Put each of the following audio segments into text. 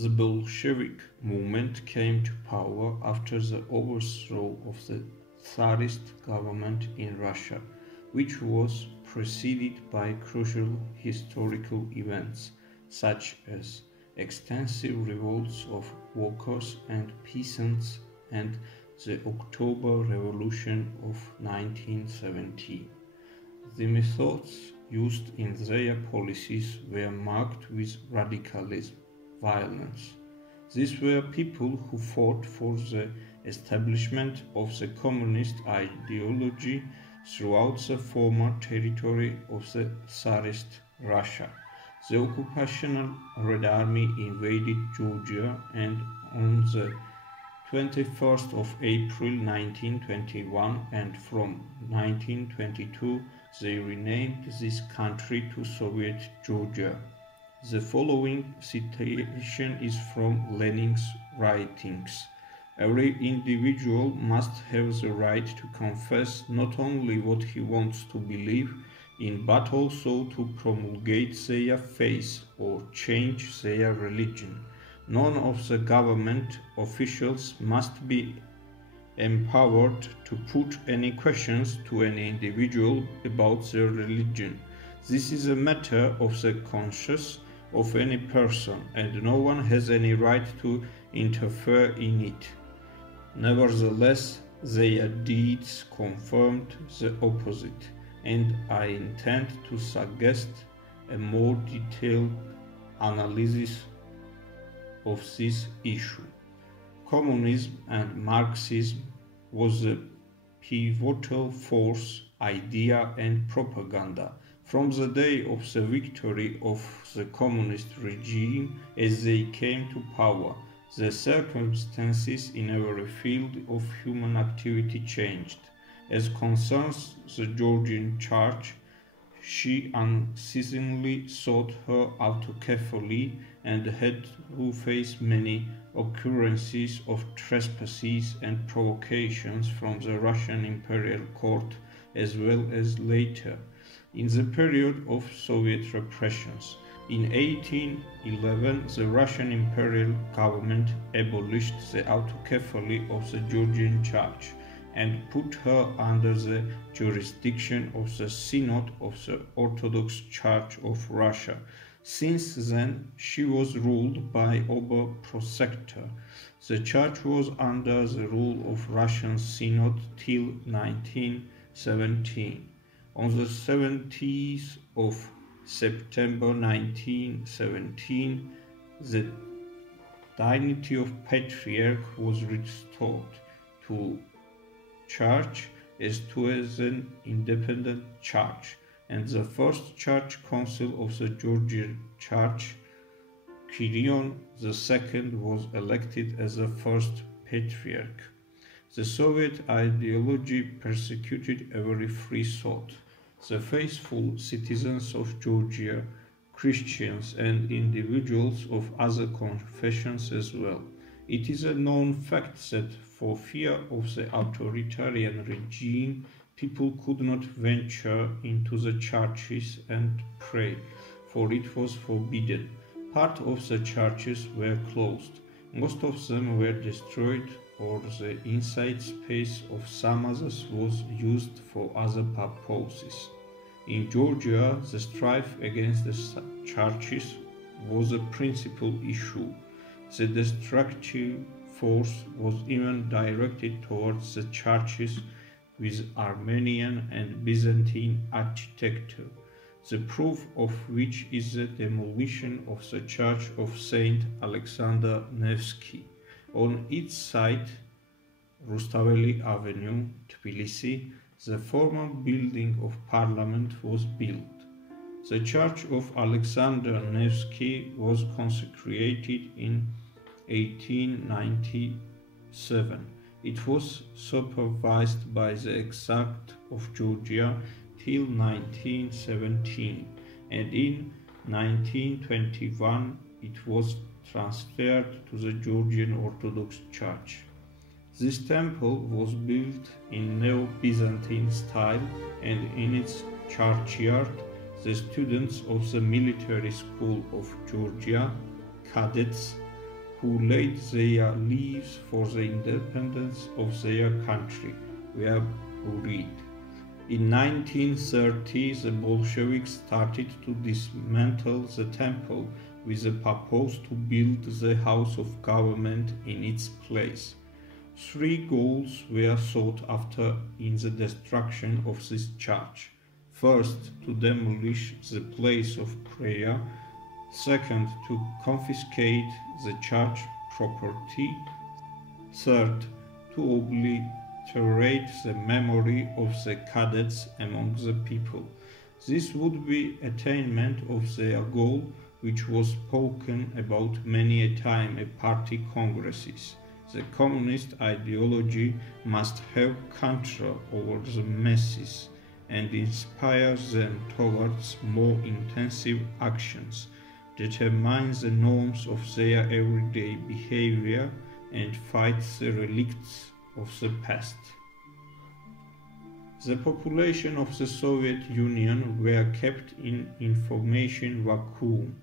The Bolshevik movement came to power after the overthrow of the Tsarist government in Russia, which was preceded by crucial historical events such as extensive revolts of workers and peasants and the October Revolution of 1917. The methods used in their policies were marked with radicalism, violence. These were people who fought for the establishment of the communist ideology throughout the former territory of the Tsarist Russia. The occupational Red Army invaded Georgia, and on the 21st of April 1921 and from 1922 they renamed this country to Soviet Georgia. The following citation is from Lenin's writings. Every individual must have the right to confess not only what he wants to believe in, but also to promulgate their faith or change their religion. None of the government officials must be empowered to put any questions to any individual about their religion. This is a matter of the conscience of any person, and no one has any right to interfere in it. Nevertheless, their deeds confirmed the opposite, and I intend to suggest a more detailed analysis of this issue. Communism and Marxism was a pivotal force, idea and propaganda from the day of the victory of the communist regime as they came to power. The circumstances in every field of human activity changed. As concerns the Georgian Church, she unceasingly sought her out carefully and had to face many occurrences of trespasses and provocations from the Russian imperial court as well as later, in the period of Soviet repressions. In 1811, the Russian imperial government abolished the autocephaly of the Georgian Church and put her under the jurisdiction of the Synod of the Orthodox Church of Russia. Since then, she was ruled by Ober-Prosektor. The church was under the rule of Russian Synod till 1917. On the 17th of September 1917, the dignity of Patriarch was restored to Church as to an independent church, and the first church council of the Georgian Church, Kyrion II, was elected as the first patriarch. The Soviet ideology persecuted every free thought. The faithful citizens of Georgia, Christians and individuals of other confessions as well. It is a known fact that for fear of the authoritarian regime, people could not venture into the churches and pray, for it was forbidden. Part of the churches were closed. Most of them were destroyed, or the inside space of some others was used for other purposes. In Georgia, the strife against the churches was a principal issue. The destructive force was even directed towards the churches with Armenian and Byzantine architecture, the proof of which is the demolition of the church of Saint Alexander Nevsky. On its site, Rustaveli Avenue, Tbilisi, the former building of parliament was built. The church of Alexander Nevsky was consecrated in 1897. It was supervised by the Exarch of Georgia till 1917, and in 1921 it was transferred to the Georgian Orthodox Church. This temple was built in Neo-Byzantine style, and in its churchyard the students of the military school of Georgia, cadets, who laid their lives for the independence of their country, were buried. In 1930, the Bolsheviks started to dismantle the temple with the purpose to build the House of Government in its place. Three goals were sought after in the destruction of this church. First, to demolish the place of prayer. Second, to confiscate the church property. Third, to obliterate the memory of the cadets among the people. This would be attainment of their goal, which was spoken about many a time at party congresses. The communist ideology must have control over the masses and inspire them towards more intensive actions, determine the norms of their everyday behavior, and fight the relicts of the past. The population of the Soviet Union were kept in information vacuum.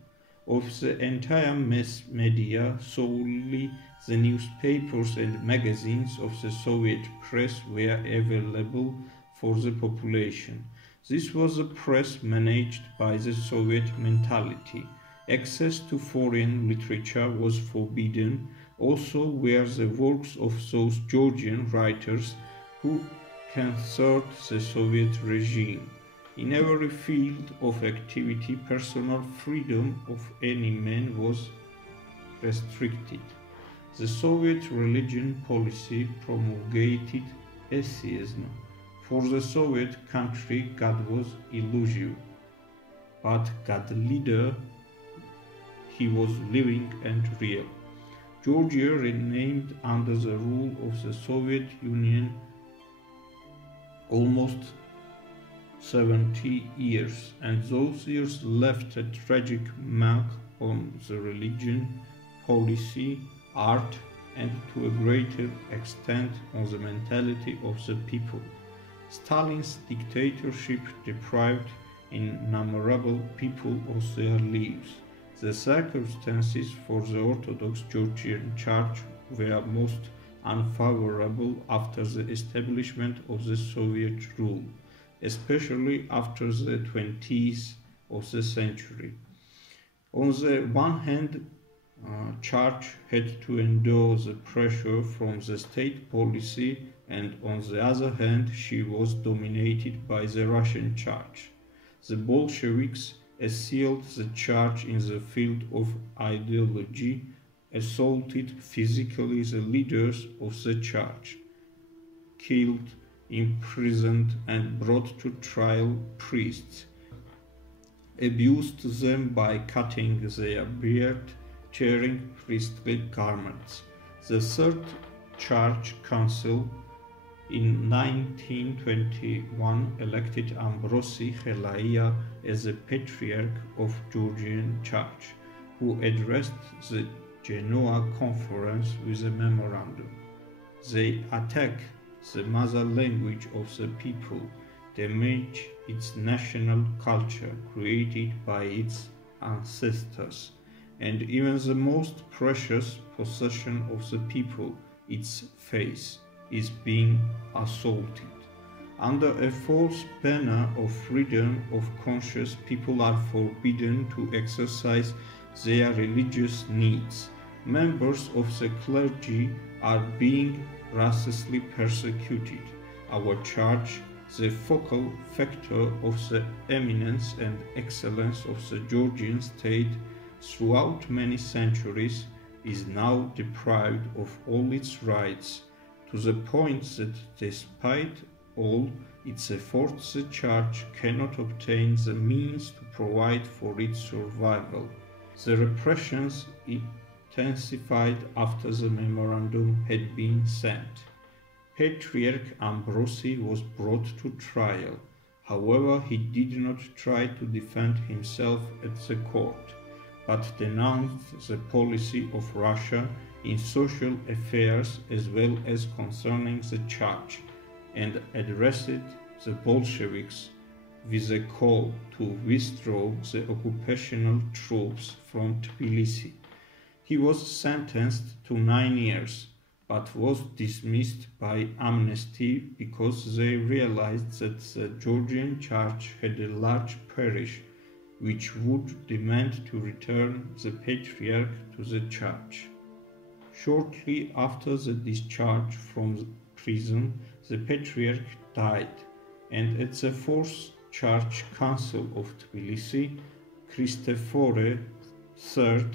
Of the entire mass media, solely the newspapers and magazines of the Soviet press were available for the population. This was a press managed by the Soviet mentality. Access to foreign literature was forbidden, also were the works of those Georgian writers who censored the Soviet regime. In every field of activity, personal freedom of any man was restricted. The Soviet religion policy promulgated atheism. For the Soviet country, God was illusive, but God leader, he was living and real. Georgia remained under the rule of the Soviet Union almost 70 years, and those years left a tragic mark on the religion, policy, art, and to a greater extent on the mentality of the people. Stalin's dictatorship deprived innumerable people of their lives. The circumstances for the Orthodox Georgian Church were most unfavorable after the establishment of the Soviet rule, especially after the 20th of the century. On the one hand, Church had to endure the pressure from the state policy, and on the other hand, she was dominated by the Russian Church. The Bolsheviks assailed the Church in the field of ideology, assaulted physically the leaders of the Church, killed, imprisoned, and brought to trial priests, abused them by cutting their beard, tearing priestly garments. The Third Church Council in 1921 elected Ambrosi Chelaia as the Patriarch of Georgian Church, who addressed the Genoa Conference with a memorandum. They attack the mother language of the people, damage its national culture created by its ancestors, and even the most precious possession of the people, its faith, is being assaulted. Under a false banner of freedom of conscience, people are forbidden to exercise their religious needs. Members of the clergy are being ruthlessly persecuted. Our church, the focal factor of the eminence and excellence of the Georgian state throughout many centuries, is now deprived of all its rights, to the point that despite all its efforts, the Church cannot obtain the means to provide for its survival. The repressions intensified after the memorandum had been sent. Patriarch Ambrosi was brought to trial. However, he did not try to defend himself at the court, but denounced the policy of Russia in social affairs as well as concerning the Church, and addressed the Bolsheviks with a call to withdraw the occupational troops from Tbilisi. He was sentenced to 9 years, but was dismissed by amnesty because they realized that the Georgian Church had a large parish which would demand to return the Patriarch to the Church. Shortly after the discharge from prison, the Patriarch died, and at the Fourth Church Council of Tbilisi, Christophore III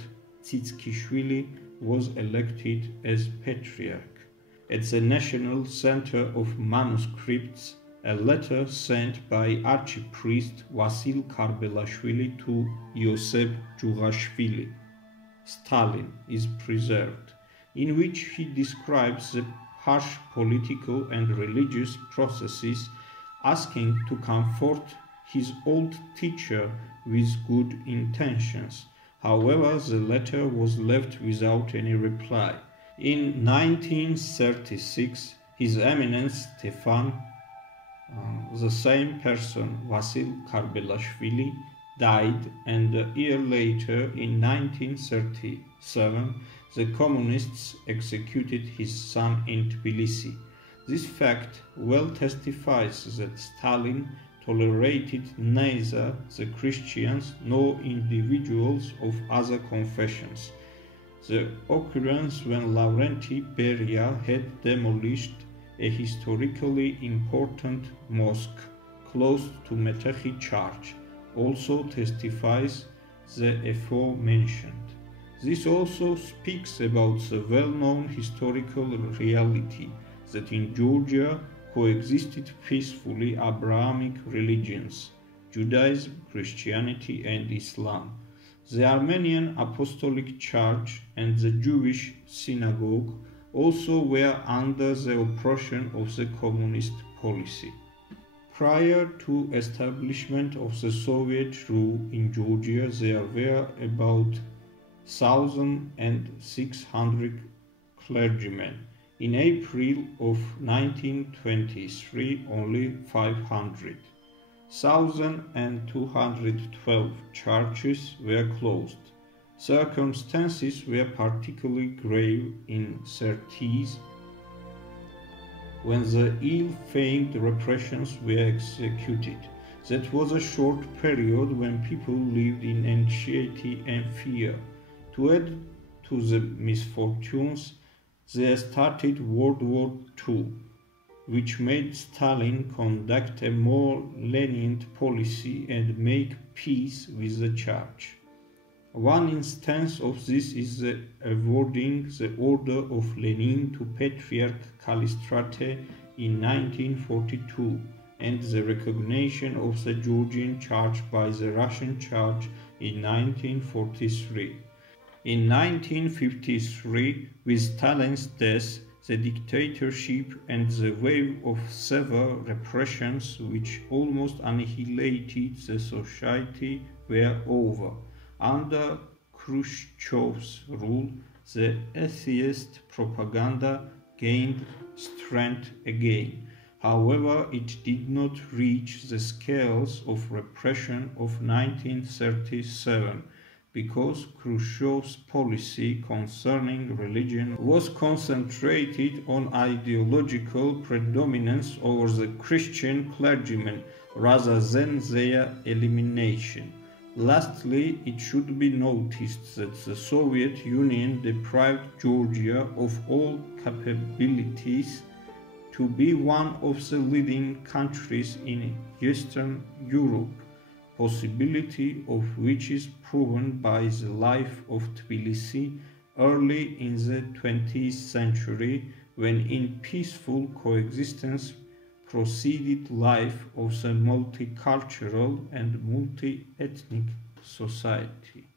Tsitskishvili was elected as Patriarch. At the National Center of Manuscripts, a letter sent by Archpriest Vasil Karbelashvili to Iosef Jugashvili, Stalin, is preserved, in which he describes the harsh political and religious processes, asking to comfort his old teacher with good intentions. However, the letter was left without any reply. In 1936, His Eminence Stefan, the same person, Vasil Karbelashvili, died, and a year later, in 1937, the communists executed his son in Tbilisi. This fact well testifies that Stalin tolerated neither the Christians nor individuals of other confessions. The occurrence when Lavrenti Beria had demolished a historically important mosque close to Metechi Church also testifies the aforementioned. This also speaks about the well-known historical reality that in Georgia coexisted peacefully Abrahamic religions, Judaism, Christianity, and Islam. The Armenian Apostolic Church and the Jewish synagogue also were under the oppression of the communist policy. Prior to establishment of the Soviet rule in Georgia, there were about 1,600 clergymen. In April of 1923, only 500. 1,212 churches were closed. Circumstances were particularly grave in Sirtes, when the ill-famed repressions were executed. That was a short period when people lived in anxiety and fear. To add to the misfortunes, there started World War II, which made Stalin conduct a more lenient policy and make peace with the Church. One instance of this is the awarding the Order of Lenin to Patriarch Callistrate in 1942 and the recognition of the Georgian Church by the Russian Church in 1943. In 1953, with Stalin's death, the dictatorship and the wave of severe repressions which almost annihilated the society were over. Under Khrushchev's rule, the atheist propaganda gained strength again. However, it did not reach the scales of repression of 1937, because Khrushchev's policy concerning religion was concentrated on ideological predominance over the Christian clergymen rather than their elimination. Lastly, it should be noticed that the Soviet Union deprived Georgia of all capabilities to be one of the leading countries in Eastern Europe, possibility of which is proven by the life of Tbilisi early in the 20th century, when in peaceful coexistence proceeded life of the multicultural and multi-ethnic society.